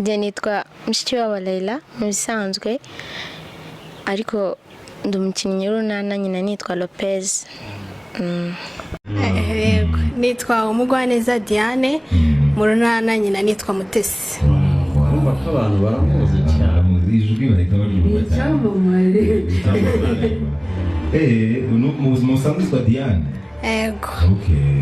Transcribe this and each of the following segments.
njye nitwa Mushikiwabo Leila mu bisanzwe ariko ndi umukinnyi w'Urunana nyina nitwa Lopez. Yego nitwa Umugwaneza Diane Murunana nyina nitwa Mutesi. Urumva ko abantu baramuzi cyane ijwi bareka baryumva cyane. Mu buzima busanzwe yitwa Diane. Yego. Okay.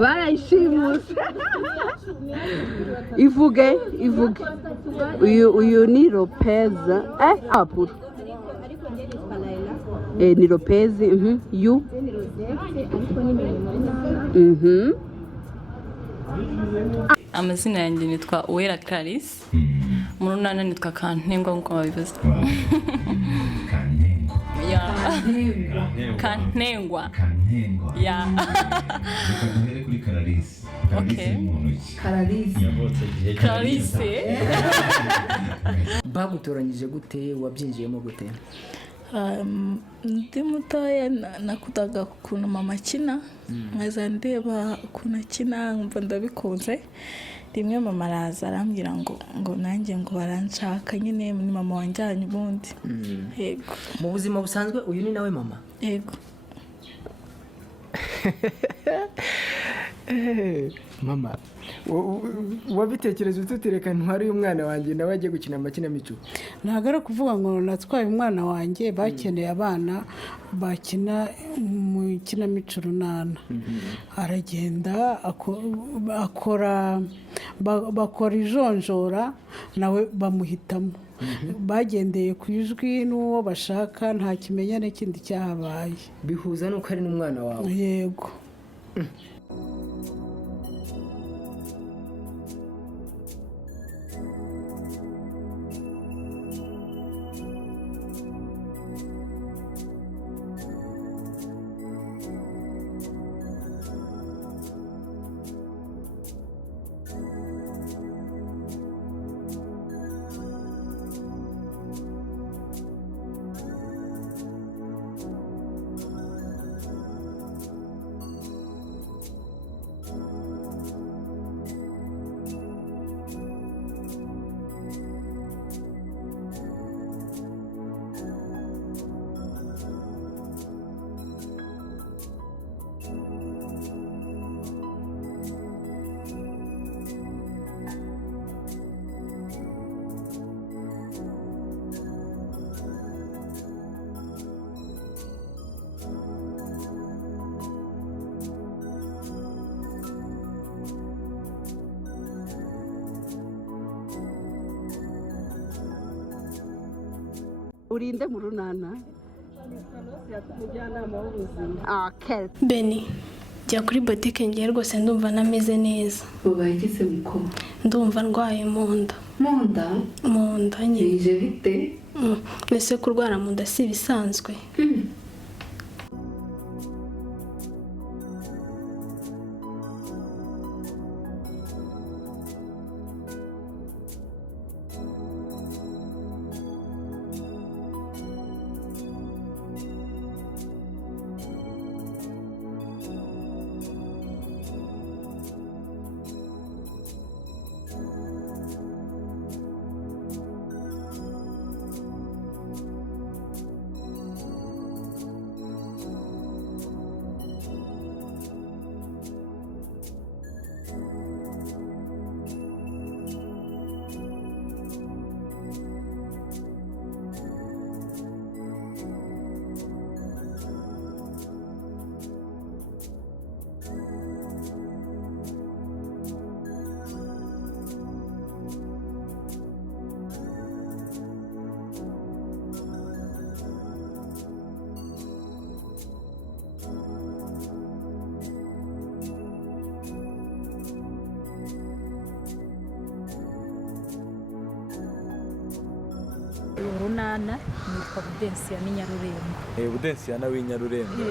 barayishimuse ivuge uyu ni Lopez apuro ni Lopez you amazina yanjye nitwa Uwera Clarisse Murunana nitwa Kantengwa nkuko babivuze. Kantengwa ya duhere kuri Clarisse. Clarisse bagutoranyije gute wabyinjiyemo gute? Ndi mutoya nakudaga ukuntu mama akina nkaza ndeba ukuntu akina nkumva ndabikunze. Rimwe mama araza arambwira ngo nanjye ngo baranshaka nyine ni mama wanjyanye ubundi. Yego. Mu buzima busanzwe uyu ni nawe mama? Yego. Mama wabitekereje ututireka ntwari umwana wanjye nawe agiye gukina amakinamico? Ntabwo ari kuvuga ngo natwaye umwana wanjye, bakeneye abana bakina mu kinamico Urunana. Aragenda bakora ijonjora nawe bamuhitamo. Bagendeye ku ijwi n'uwo bashaka nta kimenyane kindi cyahabaye. Bihuza nuko ari n'umwana wawe? Yego. Urinde Murunana? Beni jya kuri boutique ngiye rwose ndumva nameze neza. Ubayigize muko? Ndumva ndwaye mu nda. Mu nda nyine. Bije bite? Nese kurwara mu nda si bisanzwe. urunana nitwa Budensiya n'Inyarurembo. Budensiya na w'inyarurembo.